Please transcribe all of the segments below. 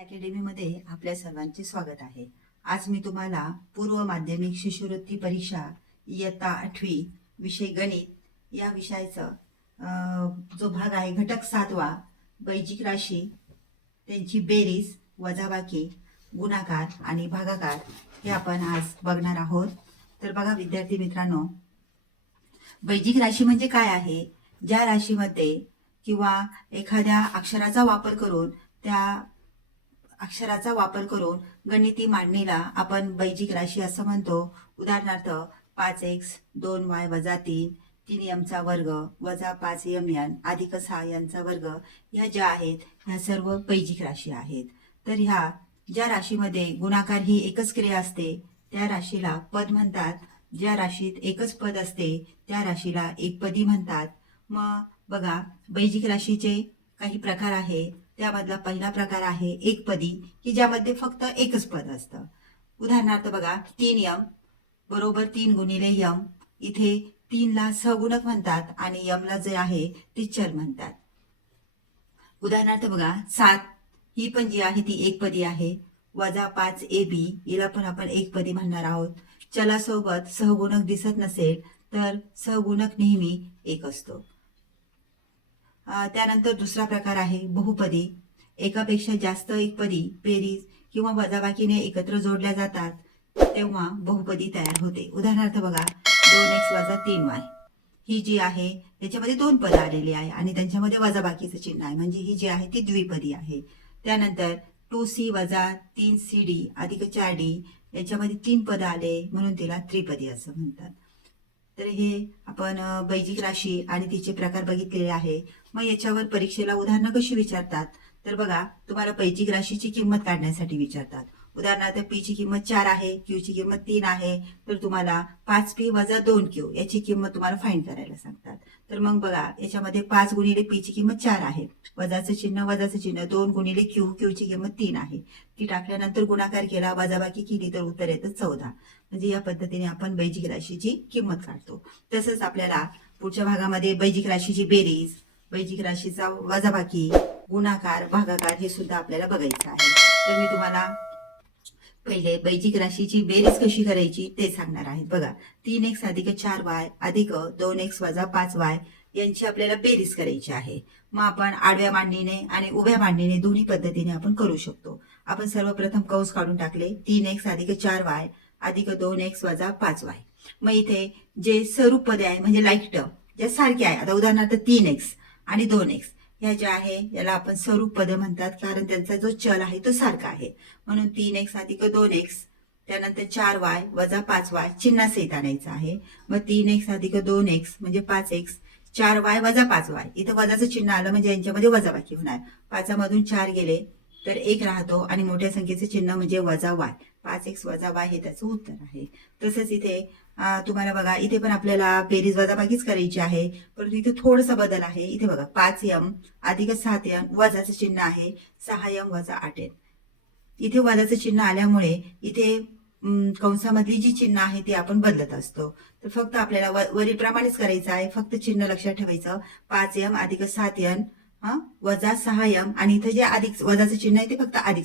अकॅडमीमध्ये आपल्या सर्वांचे स्वागत आहे. आज मी तुम्हाला पूर्व माध्यमिक शिष्यवृत्ती परीक्षा इयत्ता 8वी विषय गणित या विषयाचा जो भाग आहे घटक 7वा बैजिक राशी, त्यांची बेरीज, वजाबाकी, गुणाकार आणि भागाकार हे आपण आज बघणार आहोत. तर बघा विद्यार्थी मित्रांनो, बैजिक राशी म्हणजे काय आहे? ज्या राशीमध्ये किंवा एखाद्या अक्षराचा वापर करून गणिती मांडणीला आपण बैजिक राशी असं म्हणतो. उदाहरणार्थ 5x 2y वजा 3 3m वर्ग वजा 5mn अधिक 6n वर्ग ह्या ज्या आहेत ह्या सर्व बैजिक राशी आहेत. तर ह्या ज्या राशीमध्ये गुणाकार ही एकच क्रिया असते त्या राशीला पद म्हणतात. ज्या राशीत एकच पद असते त्या राशीला एकपदी म्हणतात. मग बघा, बैजिक राशीचे काही प्रकार आहे. त्यामधला पहिला प्रकार आहे एकपदी, की ज्यामध्ये फक्त एकच पद असतं. उदाहरणार्थ बघा, 3m बरोबर 3 गुणिले m. इथे 3 ला सहगुणक म्हणतात आणि m ला जे आहे ते चल म्हणतात. उदाहरणार्थ बघा, 7 ही पण जी आहे ती एकपदी आहे. वजा 5ab हिला पण आपण एकपदी म्हणणार आहोत. चलासोबत सहगुणक दिसत नसेल तर सहगुणक नेहमी एक असतो. त्यानंतर दुसरा प्रकार आहे बहुपदी. एकापेक्षा जास्त एकपदी बेरीज किंवा वजाबाकीने एकत्र जोडल्या जातात तेव्हा बहुपदी तयार होते. उदाहरणार्थ बघा, 2x वजा 3y ही जी आहे त्याच्यामध्ये दोन पद आलेली आहे आणि त्यांच्यामध्ये वजाबाकीचं चिन्ह आहे, म्हणजे ही जी आहे ती द्विपदी आहे. त्यानंतर 2c वजा 3cd अधिक 4d याच्यामध्ये 3 पद आले म्हणून तिला त्रिपदी असं म्हणतात. तर हे आपण बैजिक राशी आणि तिचे प्रकार बघितलेले आहे. मग याच्यावर परीक्षेला उदाहरणं कशी विचारतात? तर बघा, तुम्हाला बैजिक राशीची किंमत काढण्यासाठी विचारतात. उदाहरणार्थ p ची किंमत 4 आहे, q ची किंमत 3 आहे, तर तुम्हाला 5p वजा 2q याची किंमत तुम्हाला फाइंड करायला सांगतात. तर मग बघा, याच्यामध्ये 5 गुणिले p ची किंमत 4 आहे, वजाचं चिन्ह 2 गुणिले q ची किंमत 3 आहे. ती टाकल्यानंतर गुणाकार केला, वजाबाकी केली तर उत्तर येतं 14. म्हणजे या पद्धतीने आपण बैजिक राशीची किंमत काढतो. तसंच आपल्याला पुढच्या भागामध्ये बैजिक राशीची बेरीज, बैजिक राशीचा वजाबाकी, गुणाकार, भागाकार हे सुद्धा आपल्याला बघायचं आहे. तर मी तुम्हाला पहिले बैजिक राशीची बेरीज कशी करायची ते सांगणार आहे. बघा, 3x अधिक 4y अधिक 2x वजा 5y यांची आपल्याला बेरीज करायची आहे. मग आपण आडव्या मांडणीने आणि उभ्या मांडणीने दोन्ही पद्धतीने आपण करू शकतो. आपण सर्वप्रथम कंस काढून टाकले. 3x अधिक 4y अधिक 2x वजा 5y. मग इथे जे स्वरूप पदे आहे म्हणजे लाईक टर्म ज्या सारखे आहे, आता उदाहरणार्थ 3x आणि 2x ह्या ज्या आहे याला आपण स्वरूप पद म्हणतात, कारण त्यांचा जो चल आहे तो सारखा आहे. म्हणून 3x अधिक 2x त्यानंतर 4y वजा 5y चिन्हासहित आणायचं आहे. मग 3x अधिक 2x म्हणजे 5x 4y वजा 5y इथं वजाचं चिन्ह आलं म्हणजे यांच्यामध्ये वजाबाकी होणार. 5 मधून 4 गेले तर 1 राहतो आणि मोठ्या संख्येचे चिन्ह म्हणजे वजा y. 5x वजा y हे त्याचं उत्तर आहे. तसंच इथे तुम्हाला बघा, इथे पण आपल्याला बेरीज वजाबाकीच करायची आहे, परंतु इथे थोडासा बदल आहे. इथे बघा, 5m अधिक 7m वजाचं चिन्ह आहे 6m वजा 8n. इथे वजाचं चिन्ह आल्यामुळे इथे कंसामधली जी चिन्ह आहे ती आपण बदलत असतो. तर फक्त आपल्याला वरील प्रमाणेच करायचं आहे. फक्त चिन्ह लक्षात ठेवायचं, 5m अधिक 7n वजा 6m आणि इथे जे अधिक वजाचं चिन्ह आहे ते फक्त अधिक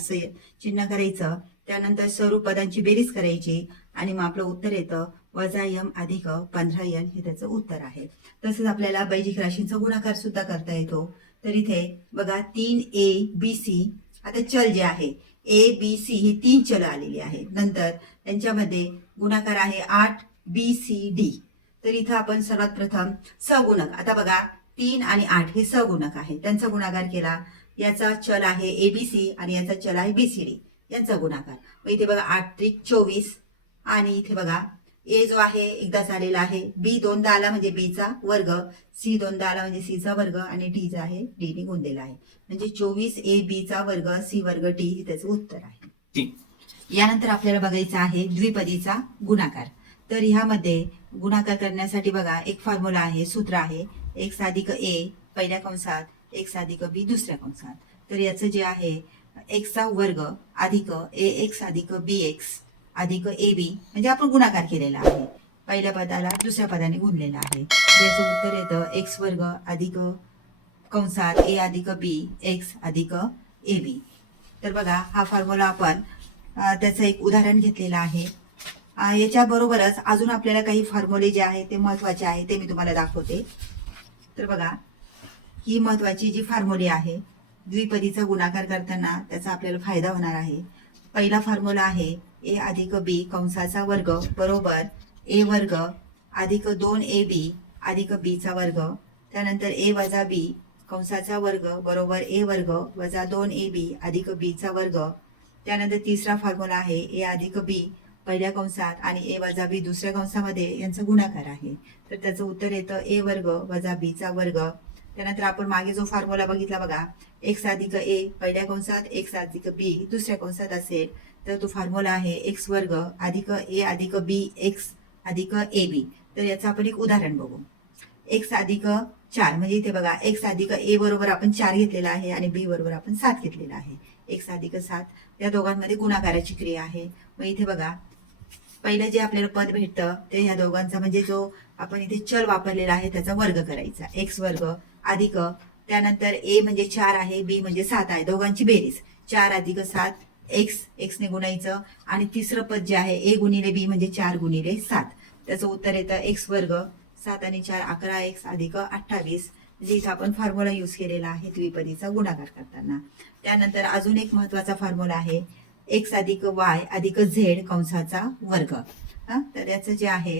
चिन्ह करायचं. त्यानंतर स्वरूप पदांची बेरीज करायची आणि मग आपलं उत्तर येतं वजा m अधिक 15n हे त्याचं उत्तर आहे. तसंच आपल्याला बैजिक राशींचा गुणाकार सुद्धा करता येतो. तर इथे बघा, 3abc आता चल जे आहे abc ही 3 चल आलेली आहे. नंतर त्यांच्यामध्ये गुणाकार आहे 8bcd. तर इथं आपण सर्वात प्रथम सहगुणक, आता बघा 3 आणि 8 हे सहगुणक आहे, त्यांचा गुणाकार केला. याचा चल आहे एबीसी आणि याचा चल आहे बीसीडी यांचा गुणाकार. मग इथे बघा 8 त्रिक 24 आणि इथे बघा ए जो आहे एकदाच आलेला आहे, बी दोनदा आला म्हणजे बी चा वर्ग, सी दोनदा आला म्हणजे सी चा वर्ग आणि डी जो आहे डी ने गुणलेला आहे. म्हणजे 24ab चा वर्ग सी वर्ग डी हे त्याचं उत्तर आहे. यानंतर आपल्याला बघायचं आहे द्विपदीचा गुणाकार. तर ह्यामध्ये गुणाकार करण्यासाठी बघा एक फॉर्म्युला आहे, सूत्र आहे, x अधिक a पहिल्या कंसात x अधिक b दुसऱ्या कंसात. तर याचं जे आहे x चा वर्ग अधिक ax अधिक bx अधिक ab म्हणजे आपण गुणाकार केलेला आहे, पहिल्या पदाला दुसऱ्या पदाने गुणलेला आहे. याचं उत्तर येतं x वर्ग अधिक कंसात a अधिक b x अधिक ab. तर बघा हा फॉर्म्युला आपण त्याचं एक उदाहरण घेतलेलं आहे. याच्याबरोबरच अजून आपल्याला काही फॉर्म्युले जे आहे ते महत्त्वाचे आहे ते मी तुम्हाला दाखवते. तर बघा ही महत्त्वाची जी फॉर्म्युले आहे द्विपदीचा गुणाकार करताना त्याचा आपल्याला फायदा होणार आहे. पहिला फॉर्म्युला आहे ए अधिक बी कंसाचा वर्ग बरोबर ए वर्ग अधिक 2ab अधिक बीचा वर्ग. त्यानंतर ए वजा बी कंसाचा वर्ग बरोबर ए वर्ग वजा 2ab अधिक बीचा वर्ग. त्यानंतर तिसरा फॉर्म्युला आहे ए अधिक बी पहिल्या कंसात आणि ए वजा बी दुसऱ्या कंसामध्ये यांचा गुणाकार आहे. तर त्याचं उत्तर येतं ए वर्ग वजा बीचा वर्ग. त्यानंतर आपण मागे जो फॉर्म्युला बघितला बघा एक्स अधिक ए पहिल्या कंसात एक्स अधिक बी दुसऱ्या कंसात असेल तर तो फॉर्म्युला आहे एक्स वर्ग अधिक ए अधिक बी एक्स अधिक ए बी. तर याचं आपण एक उदाहरण बघू. एक्स अधिक 4 म्हणजे इथे बघा एक्स अधिक ए बरोबर आपण 4 घेतलेला आहे आणि बी बरोबर आपण 7 घेतलेला आहे. एक्स अधिक 7 या दोघांमध्ये गुणाकाराची क्रिया आहे. मग इथे बघा पहिलं जे आपल्याला पद भेटतं ते ह्या दोघांचा म्हणजे जो आपण इथे चल वापरलेला आहे त्याचा वर्ग करायचा एक्स वर्ग अधिक त्यानंतर ए म्हणजे 4 आहे बी म्हणजे 7 आहे दोघांची बेरीज 4 अधिक 7 एक्स ने गुणायचं आणि तिसरं पद जे आहे ए गुणिले बी म्हणजे 4 गुणिले 7. त्याचं उत्तर येतं एक्स वर्ग 7 आणि 4 11 एक्स अधिक 28. म्हणजे इथं आपण फॉर्म्युला यूज केलेला आहे द्विपदीचा गुणाकार करताना. त्यानंतर अजून एक महत्वाचा फॉर्म्युला आहे एक्स अधिक वाय अधिक झेड कंसाचा वर्ग. तर याचं जे आहे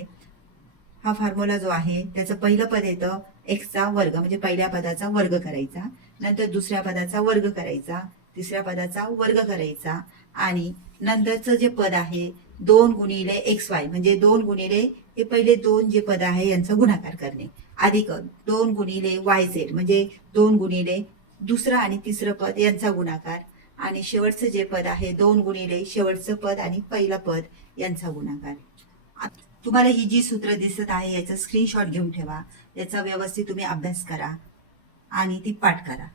हा फॉर्म्युला जो आहे त्याचं पहिलं पद येतं एक्सचा वर्ग म्हणजे पहिल्या पदाचा वर्ग करायचा नंतर दुसऱ्या पदाचा वर्ग करायचा तिसऱ्या पदाचा वर्ग करायचा आणि नंतरचं जे पद आहे 2 गुणिले एक्स वाय म्हणजे 2 गुणिले हे पहिले 2 जे पद आहे यांचा गुणाकार करणे अधिक 2 गुणिले वाय झेड म्हणजे 2 गुणिले दुसरं आणि तिसरं पद यांचा गुणाकार आणि शेवटचं जे पद आहे 2 गुणिले शेवटचं पद आणि पहिलं पद यांचा गुणाकार. तुम्हाला ही जी सूत्र दिसत आहे याचा स्क्रीनशॉट घेऊन ठेवा. याचा व्यवस्थित तुम्ही अभ्यास करा आणि ती पाठ करा.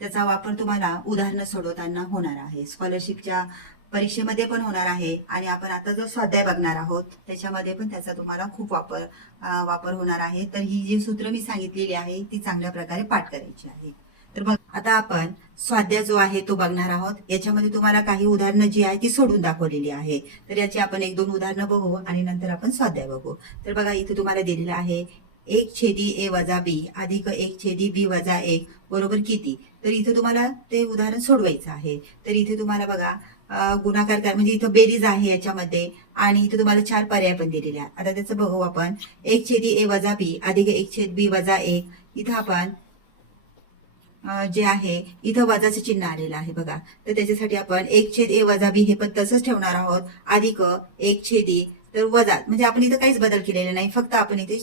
त्याचा वापर तुम्हाला उदाहरणं सोडवताना होणार आहे. स्कॉलरशिपच्या परीक्षेमध्ये पण होणार आहे आणि आपण आता जो स्वाध्याय बघणार आहोत त्याच्यामध्ये पण त्याचा तुम्हाला खूप वापर होणार आहे. तर ही जी सूत्र मी सांगितलेली आहे ती चांगल्या प्रकारे पाठ करायची आहे. तर बघ आता आपण स्वाध्याय जो आहे तो बघणार आहोत. याच्यामध्ये तुम्हाला काही उदाहरणं जी आहे ती सोडून दाखवलेली आहे. तर याची आपण 1-2 उदाहरणं बघू आणि नंतर आपण स्वाध्याय बघू. तर बघा इथे तुम्हाला दिलेलं आहे 1/a वजा बी अधिक 1/b वजा 1 बरोबर किती. तर इथे तुम्हाला ते उदाहरण सोडवायचं आहे. तर इथे तुम्हाला बघा गुणाकार कर म्हणजे इथं बेरीज आहे याच्यामध्ये आणि इथे तुम्हाला 4 पर्याय पण दिलेले आहेत. आता त्याचं बघू आपण 1/a वजा बी अधिक 1/b वजा 1. इथं आपण जे आहे इथं वजाचं चिन्ह आलेलं आहे बघा. तर त्याच्यासाठी आपण 1/a वजा बी हे पण तसंच ठेवणार आहोत अधिक 1/a तर वजा म्हणजे आपण इथं काहीच बदल केलेला नाही फक्त आपण इथे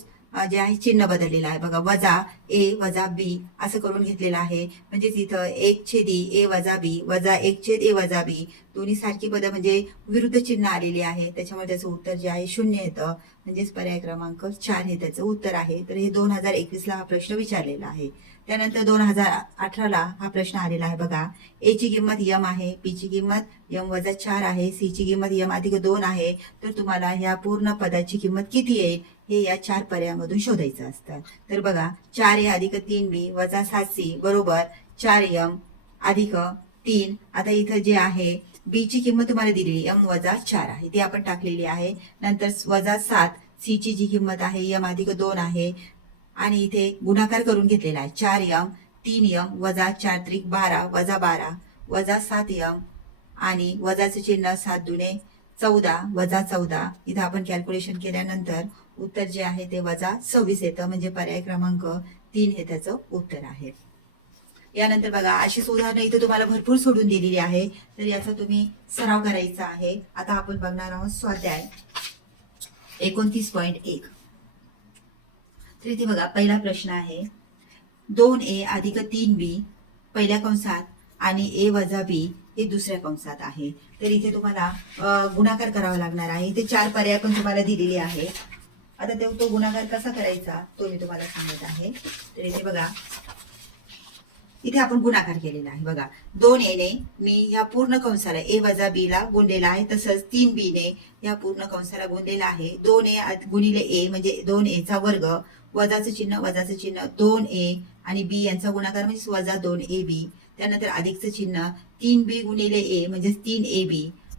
जे आहे चिन्ह बदललेलं आहे बघा वजा ए वजा बी असं करून घेतलेलं आहे. म्हणजेच इथं 1/a वजा बी वजा 1/a वजा बी दोन्ही सारखी पदं म्हणजे विरुद्ध चिन्ह आलेली आहे. त्याच्यामुळे त्याचं उत्तर जे आहे 0 येतं. म्हणजेच पर्याय क्रमांक 4 हे त्याचं उत्तर आहे. तर हे 2021 ला हा प्रश्न विचारलेला आहे. त्यानंतर 2018 ला हा प्रश्न आलेला आहे बघा. ए ची किंमत यम आहे पी ची किंमत यम वजा 4 आहे सी ची किंमत यम अधिक 2 आहे. तर तुम्हाला ह्या पूर्ण पदाची किंमत किती येईल हे या 4 पर्यायामधून शोधायचं असतं. तर बघा 4a अधिक 3b वजा 7c बरोबर 4m अधिक 3. आता इथं जे आहे बी ची किंमत तुम्हाला दिलेली m वजा 4 आहे ती आपण टाकलेली आहे. नंतर वजा 7 सी ची जी किंमत आहे m अधिक 2 आहे आणि इथे गुणाकार करून घेतलेला आहे 4m 3m वजा 4 त्रिक 12 वजा 12 वजा 7m आणि वजाचं चिन्ह 7 दुने 14 वजा 14. इथं आपण कॅल्क्युलेशन केल्यानंतर उत्तर जे आहे ते वजा 26 येतं. म्हणजे पर्याय क्रमांक 3 हे त्याचं उत्तर आहे. यानंतर बघा अशीच उदाहरणं इथे तुम्हाला भरपूर सोडून दिलेली आहे. तर याचा तुम्ही सराव करायचा आहे. आता आपण बघणार आहोत स्वाध्याय 29.1. तर इथे बघा पहिला प्रश्न आहे 2a अधिक 3b पहिल्या कंसात आणि a वजा b हे दुसऱ्या कंसात आहे. तर इथे तुम्हाला गुणाकार करावा लागणार आहे. इथे 4 पर्याय पण तुम्हाला दिलेले आहे. आता तो गुणाकार कसा करायचा तो मी तुम्हाला सांगत आहे. तर इथे बघा इथे आपण गुणाकार केलेला आहे बघा 2a ने मी ह्या पूर्ण कंसाला a वजा b ला गुणलेला आहे तसंच 3b ने ह्या पूर्ण कंसाला गुणलेला आहे. 2a गुणिले a म्हणजे 2a चा वर्ग वजाचं चिन्ह 2a आणि b यांचा गुणाकार म्हणजे वजा 2ab त्यानंतर अधिकचं चिन्ह 3b गुणिले a म्हणजे 3ab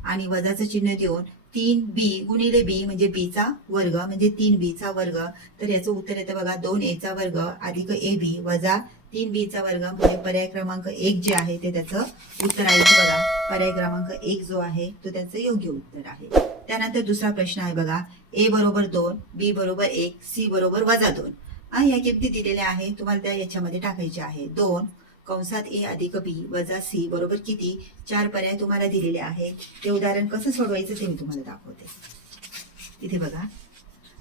आणि वजाचं चिन्ह देऊन 3b गुणिले b म्हणजे b चा वर्ग म्हणजे 3b चा वर्ग. तर याचं उत्तर येतं बघा 2a चा वर्ग अधिक ab वजा 3b चा वर्ग म्हणजे पर्याय क्रमांक 1 जे आहे ते त्याचं उत्तर आहे. बघा पर्याय क्रमांक 1 जो आहे तो त्याचं योग्य उत्तर आहे. त्यानंतर दुसरा प्रश्न आहे बघा a बरोबर 2 b बरोबर 1 c बरोबर वजा 2. या किमती दिलेल्या आहे तुम्हाला त्या याच्यामध्ये टाकायच्या आहे. 2 कंसात a अधिक b वजा c बरोबर किती 4 पर्याय तुम्हाला दिलेले आहे. ते उदाहरण कसं सोडवायचं ते मी तुम्हाला दाखवते. इथे बघा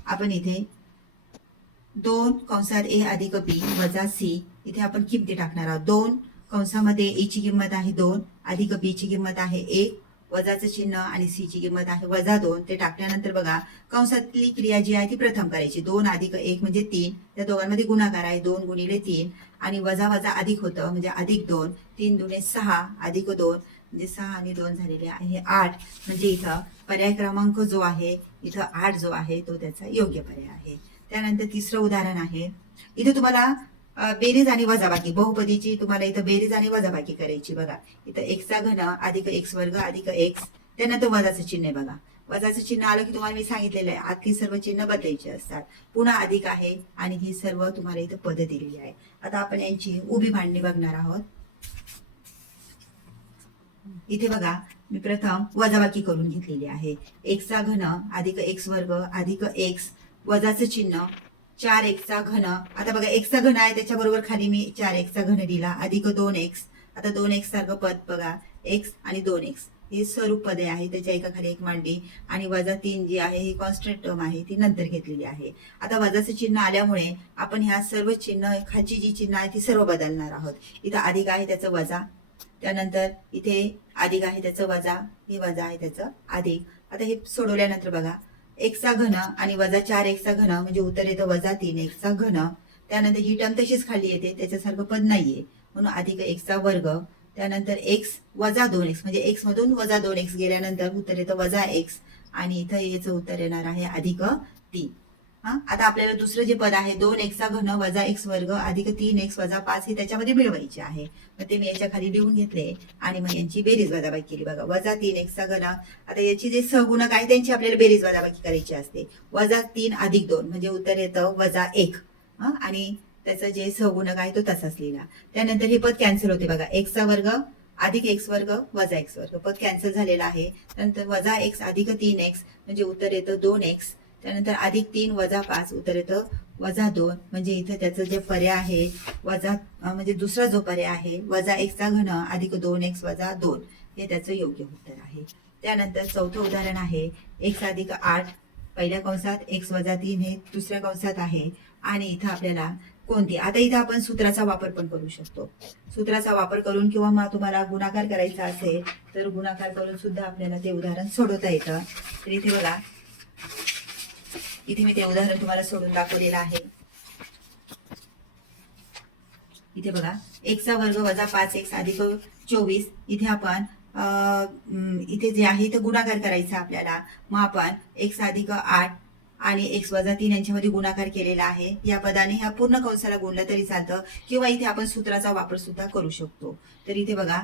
आपण इथे 2 कंसात a अधिक b वजा c इथे आपण किमती टाकणार आहोत. 2 कंसामध्ये a ची किंमत आहे 2 अधिक b ची किंमत आहे 1 वजाचं चिन्ह आणि c ची किंमत आहे वजा 2. ते टाकल्यानंतर बघा कंसातली क्रिया जी आहे ती प्रथम करायची. 2 अधिक 1 म्हणजे 3 त्या दोघांमध्ये गुणाकार आहे 2 गुणिले 3 आणि वजा वजा अधिक होतं म्हणजे अधिक 2 3 दुणे 6 अधिक 2 म्हणजे 6 आणि 2 झालेले आहे 8 म्हणजे इथं पर्याय क्रमांक जो आहे इथं 8 जो आहे तो त्याचा योग्य पर्याय आहे. त्यानंतर तिसरं उदाहरण आहे. इथे तुम्हाला बेरीज आणि वजाबाकी बहुपदीची तुम्हाला इथं बेरीज आणि वजाबाकी करायची. बघा इथं x चा घन अधिक x वर्ग अधिक x त्यानंतर वजाचं चिन्ह आहे. बघा वजाचं चिन्ह आलं की तुम्हाला मी सांगितलेलं आहे आतली सर्व चिन्ह बदलायची असतात. पुन्हा अधिक आहे आणि ही सर्व तुम्हाला इथं पद दिलेली आहे. आता आपण यांची उभी मांडणी बघणार आहोत. इथे बघा मी प्रथम वजाबाकी करून घेतलेली आहे. x चा घन अधिक x वर्ग अधिक x वजाचं चिन्ह 4x चा घन. आता बघा x चा घन आहे त्याच्याबरोबर खाली मी 4x चा घन दिला अधिक 2x. आता 2x सारखं पद बघा x आणि 2x हे स्वरूप पदे आहे त्याच्या एका खाली एक मांडली आणि वजा 3 जी आहे ही कॉन्स्टंट टर्म आहे ती नंतर घेतलेली आहे. आता वजाचं चिन्ह आल्यामुळे आपण ह्या सर्व चिन्ह खालची जी चिन्ह आहे ती सर्व बदलणार आहोत. इथं अधिक आहे त्याचं वजा त्यानंतर इथे अधिक आहे त्याचं वजा हे वजा आहे त्याचं अधिक. आता हे सोडवल्यानंतर बघा x चा घन आणि वजा 4x चा घन म्हणजे उत्तर येतं वजा 3x चा घन. त्यानंतर ही टर्म तशीच खाली येते त्याच्यासारखं पद नाहीये म्हणून अधिक x चा वर्ग. त्यानंतर x वजा 2x म्हणजे x मधून वजा 2x गेल्यानंतर उत्तर येतं वजा x आणि इथं याचं उत्तर येणार आहे अधिक 3. आता आपल्याला दुसरं जे पद आहे 2x चा घन वजा x वर्ग अधिक 3x वजा 5 हे त्याच्यामध्ये मिळवायचे आहे. मग ते मी याच्या खाली लिहून घेतले आणि मग यांची बेरीज वजाबाकी केली. बघा वजा 3x चा घन. आता याची जे सहगुणक आहे त्यांची आपल्याला बेरीज वजाबाकी करायची असते. वजा 3 अधिक 2 म्हणजे उत्तर येतं वजा 1 आणि त्याचं जे सहगुणक आहे तो तसाच लिहिला. त्यानंतर हे पद कॅन्सल होते. बघा x चा वर्ग अधिक x वर्ग वजा x वर्ग पद कॅन्सल झालेलं आहे. त्यानंतर वजा x अधिक 3x म्हणजे उत्तर येतं 2x. त्यानंतर अधिक 3 वजा 5 उत्तर येतं वजा 2 म्हणजे इथं त्याचं जे पर्याय आहे वजा म्हणजे दुसरा जो पर्याय आहे वजा x चा घन अधिक 2x वजा 2 हे त्याचं योग्य उत्तर आहे. त्यानंतर चौथं उदाहरण आहे x अधिक 8 पहिल्या कंसात x वजा 3 हे दुसऱ्या कंसात आहे आणि इथं आपल्याला कोणती आता इथं आपण सूत्राचा वापर पण करू शकतो. सूत्राचा वापर करून किंवा मग तुम्हाला गुणाकार करायचा असेल तर गुणाकार करून सुद्धा आपल्याला ते उदाहरण सोडवता येतं. तर इथे बघा इथे मी ते उदाहरण तुम्हाला सोडून दाखवलेलं आहे. इथे बघा x चा वर्ग वजा 5x अधिक 24 इथे आपण इथे जे आहे ते गुणाकार करायचा आपल्याला. मग आपण x अधिक 8 आणि x वजा 3 यांच्यामध्ये गुणाकार केलेला आहे. या पदाने ह्या पूर्ण कंसाला गुणलं तरी चालतं किंवा इथे आपण सूत्राचा वापर सुद्धा करू शकतो. तर इथे बघा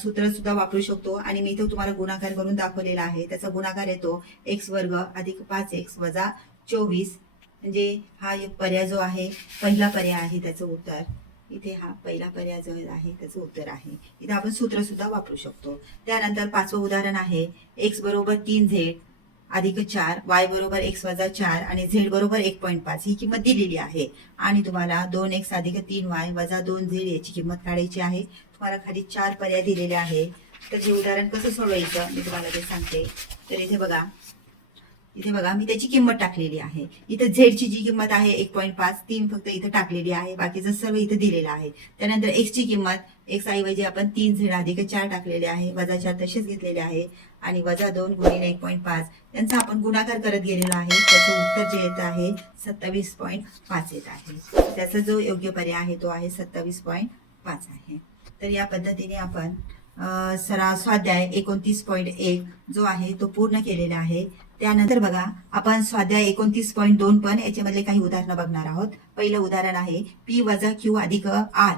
सूत्र सुद्धा वापरू शकतो आणि मी इथे तुम्हाला गुणाकार करून दाखवलेला आहे. त्याचा गुणाकार येतो x वर्ग अधिक 5x वजा 24 म्हणजे हा एक पर्याय जो आहे पहिला पर्याय आहे त्याचं उत्तर. इथे हा पहिला पर्याय जो आहे त्याचं उत्तर आहे. इथे आपण सूत्र सुद्धा वापरू शकतो. त्यानंतर पाचवं उदाहरण आहे x बरोबर 3z अधिक 4 y बरोबर x वजा 4 आणि z बरोबर 1.5 ही किंमत दिलेली आहे आणि तुम्हाला 2x अधिक 3y वजा 2z याची किंमत काढायची आहे. तुम्हाला खाली 4 पर्याय दिलेले आहे. तर हे उदाहरण कसं सोडवायचं मी तुम्हाला ते सांगते. तर इथे बघा मी त्याची किंमत टाकलेली आहे. इथं z ची जी किंमत आहे 1.5 ती फक्त इथं टाकलेली आहे बाकीचं सर्व इथं दिलेलं आहे. त्यानंतर x ची किंमत x ऐवजी आपण 3z अधिक 4 टाकलेले आहे वजा 4 तसेच घेतलेले आहे आणि वजा 2 गुणिले 1.5 यांचा आपण गुणाकार करत गेलेलो आहे. त्याचं उत्तर जे येत आहे 27.5 येत आहे. त्याचा जो योग्य पर्याय आहे तो आहे 27.5 आहे. तर या पद्धतीने आपण स्वाध्याय 29.1 जो आहे तो पूर्ण केलेला आहे. त्यानंतर बघा आपण स्वाध्याय 29.2 पण याच्यामधले काही उदाहरणं बघणार आहोत. पहिलं उदाहरण आहे p वजा q अधिक r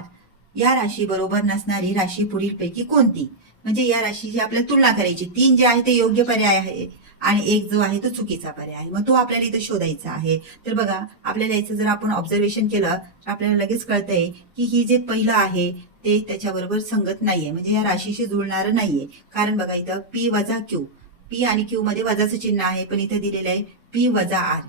या राशी बरोबर नसणारी राशी पुढीलपैकी कोणती? म्हणजे या राशीची आपल्याला तुलना करायची. 3 जे आहे ते योग्य पर्याय आहे आणि एक जो आहे तो चुकीचा पर्याय आहे. मग तो आपल्याला इथं शोधायचा आहे. तर बघा, आपल्याला याचं जर आपण ऑब्झर्वेशन केलं तर आपल्याला लगेच कळतंय की ही जे पहिलं आहे ते त्याच्याबरोबर संगत नाहीये, म्हणजे या राशीशी जुळणारं नाहीये. कारण बघा इथं पी वजा क्यू, पी आणि क्यू मध्ये वजाचं चिन्ह आहे, पण इथं दिलेलं आहे पी वजा आर.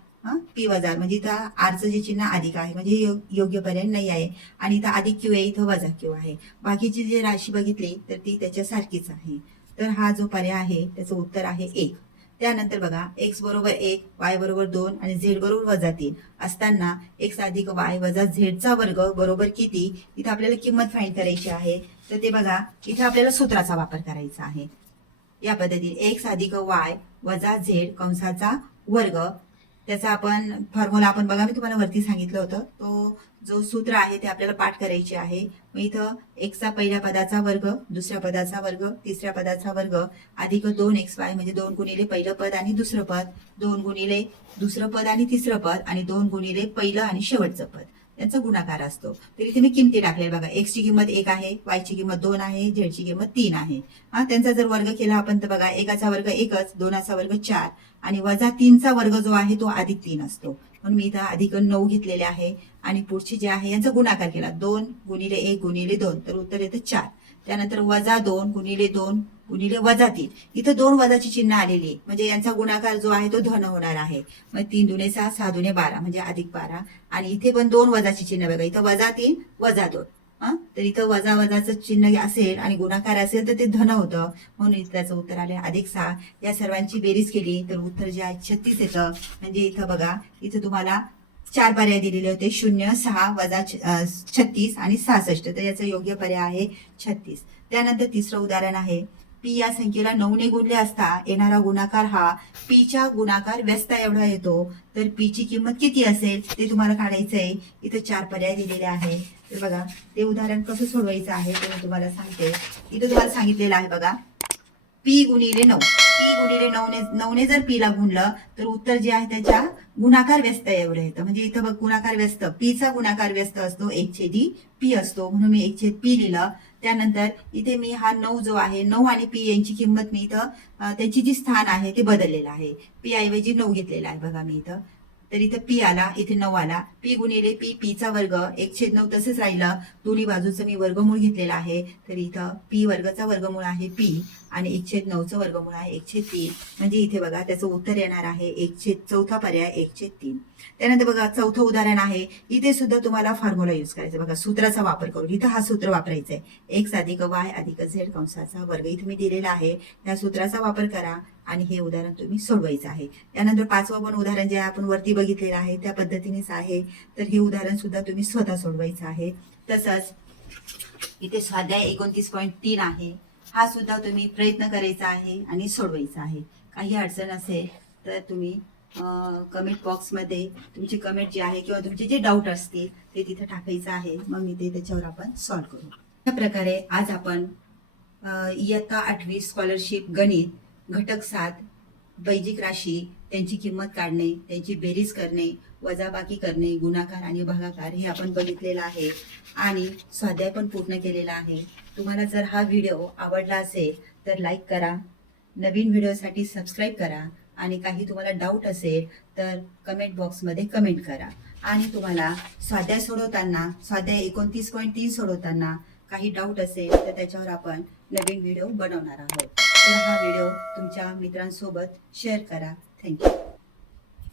पी वजा आर म्हणजे इथं आरचं जे चिन्ह अधिक आहे, म्हणजे योग्य पर्याय नाही आहे. आणि इथं अधिक क्यू आहे, इथं वजा क्यू आहे. बाकीची जी राशी बघितली तर ती त्याच्यासारखीच आहे. तर हा जो पर्याय आहे त्याचं उत्तर आहे 1. त्यानंतर बघा, x बरोबर 1, y बरोबर 2 आणि z बरोबर वजा 3 असताना x अधिक y वजा z चा वर्ग बरोबर किती? इथं आपल्याला किंमत फाइंड करायची आहे. तर ते बघा, इथं आपल्याला सूत्राचा वापर करायचा आहे. या पद्धतीने x अधिक y वजा z कंसाचा वर्ग, त्याचा आपण फॉर्म्युला आपण बघा मी तुम्हाला वरती सांगितलं होतं, तो जो सूत्र आहे ते आपल्याला पाठ करायचे आहे. मग इथं एक्सचा पहिल्या पदाचा वर्ग, दुसऱ्या पदाचा वर्ग, तिसऱ्या पदाचा वर्ग अधिक 2xy म्हणजे 2 गुणिले पहिलं पद आणि दुसरं पद, 2 गुणिले दुसरं पद आणि तिसरं पद आणि 2 गुणिले पहिलं आणि शेवटचं पद, यांचा गुणाकार असतो. तर इथे मी किमती टाकल्या बघा. x ची किंमत 1 आहे, y ची किंमत 2 आहे, z ची किंमत 3 आहे. त्यांचा जर वर्ग केला आपण तर बघा, 1चा वर्ग 1च, 2चा वर्ग 4 आणि वजा 3चा वर्ग जो आहे तो अधिक 3 असतो. म्हणून मी इथं अधिक 9 घेतलेले आहे आणि पुढची जे आहे यांचा गुणाकार केला, 2 गुणिले 1 गुणिले 2, तर उत्तर येतं 4. त्यानंतर वजा 2 गुणिले 2 गुणिले वजा 3, इथं 2 वजाची चिन्ह आलेली, म्हणजे यांचा गुणाकार जो आहे तो धन होणार आहे. मग 3 दुने 6, 6 दुने 12 म्हणजे अधिक 12. आणि इथे पण 2 वजाची चिन्ह बघा, इथं वजा 3 वजा 2. तर इथं वजा वजाचं चिन्ह असेल आणि गुणाकार असेल तर ते धन होतं, म्हणून त्याचं उत्तर आले अधिक 6. या सर्वांची बेरीज केली तर उत्तर जे आहे 36 येतं. म्हणजे इथं बघा, इथं तुम्हाला 4 पर्याय दिलेले होते, 0, 6 वजा 36 आणि 66. तर याचा योग्य पर्याय आहे 36. त्यानंतर तिसरं उदाहरण आहे, पी या संख्येला 9 ने गुणले असता येणारा गुणाकार हा पीच्या गुणाकार व्यस्ता एवढा येतो. तर पीची किंमत किती असेल ते तुम्हाला काढायचं आहे. इथं 4 पर्याय दिलेले आहे. तर बघा, ते उदाहरण कसं सोडवायचं आहे ते मी तुम्हाला सांगते. इथं तुम्हाला सांगितलेलं आहे बघा, पी गुणिले 9, पी गुणिले 9 ने जर पीला गुणलं तर उत्तर जे आहे त्याच्या गुणाकार व्यस्त एवढं येतं. म्हणजे इथं बघ, गुणाकार व्यस्त, पीचा गुणाकार व्यस्त असतो, 1/p असतो, म्हणून मी 1/p लिहिलं. त्यानंतर इथे मी हा 9 जो आहे, 9 आणि पी यांची किंमत मी इथं त्याची जी स्थान आहे ते बदललेलं आहे, पी ऐवजी 9 घेतलेला आहे बघा मी इथं. तर इथं पी आला, इथे 9 आला. पी गुणिले पी, पीचा वर्ग 1/9 तसंच राहिलं, दोन्ही बाजूचं मी वर्गमूळ घेतलेला आहे. तर इथं पी वर्गचा वर्गमूळ आहे पी आणि 1/9चं वर्गमूळ आहे 1/3. म्हणजे इथे बघा त्याचं उत्तर येणार आहे चौथा पर्याय 1/3. त्यानंतर बघा, चौथं उदाहरण आहे. इथे सुद्धा तुम्हाला फॉर्म्युला यूज करायचा बघा, सूत्राचा वापर करून. इथं हा सूत्र वापरायचा आहे, x अधिक y अधिक z कंसाचा वर्ग. इथे मी दिलेला आहे, या सूत्राचा वापर करा आणि हे उदाहरण तुम्ही सोडवायचं आहे. त्यानंतर 5वं पण उदाहरण जे आपण वरती बघितलेलं आहे त्या पद्धतीनेच आहे. तर हे उदाहरण सुद्धा तुम्ही स्वतः सोडवायचं आहे. तसंच इथे स्वाध्याय 29.3 आहे, हा सुद्धा तुम्ही प्रयत्न करायचा आहे आणि सोडवायचा आहे. काही अडचण असेल तर तुम्ही कमेंट बॉक्समध्ये तुमची कमेंट जी आहे किंवा तुमचे जे डाऊट असतील ते तिथे टाकायचं आहे, मग मी ते त्याच्यावर आपण सॉल्व्ह करू. अशा प्रकारे आज आपण इयत्ता 8वी स्कॉलरशिप गणित घटक 7 बैजिक राशी, त्यांची किंमत काढणे, त्यांची बेरीज करणे, वजाबाकी करणे, गुणाकार आणि भागाकार हे आपण बघितलेलं आहे आणि स्वाध्याय पण पूर्ण केलेला आहे. तुम्हाला जर हा व्हिडिओ आवडला असेल तर लाईक करा, नवीन व्हिडिओसाठी सबस्क्राईब करा आणि काही तुम्हाला डाऊट असेल तर कमेंट बॉक्समध्ये कमेंट करा. आणि तुम्हाला स्वाध्याय सोडवताना, स्वाध्याय 29.3 सोडवताना काही डाऊट असेल तर त्याच्यावर आपण नवीन व्हिडिओ बनवणार आहोत. तर हा व्हिडिओ तुमच्या मित्रांसोबत शेअर करा. थँक्यू.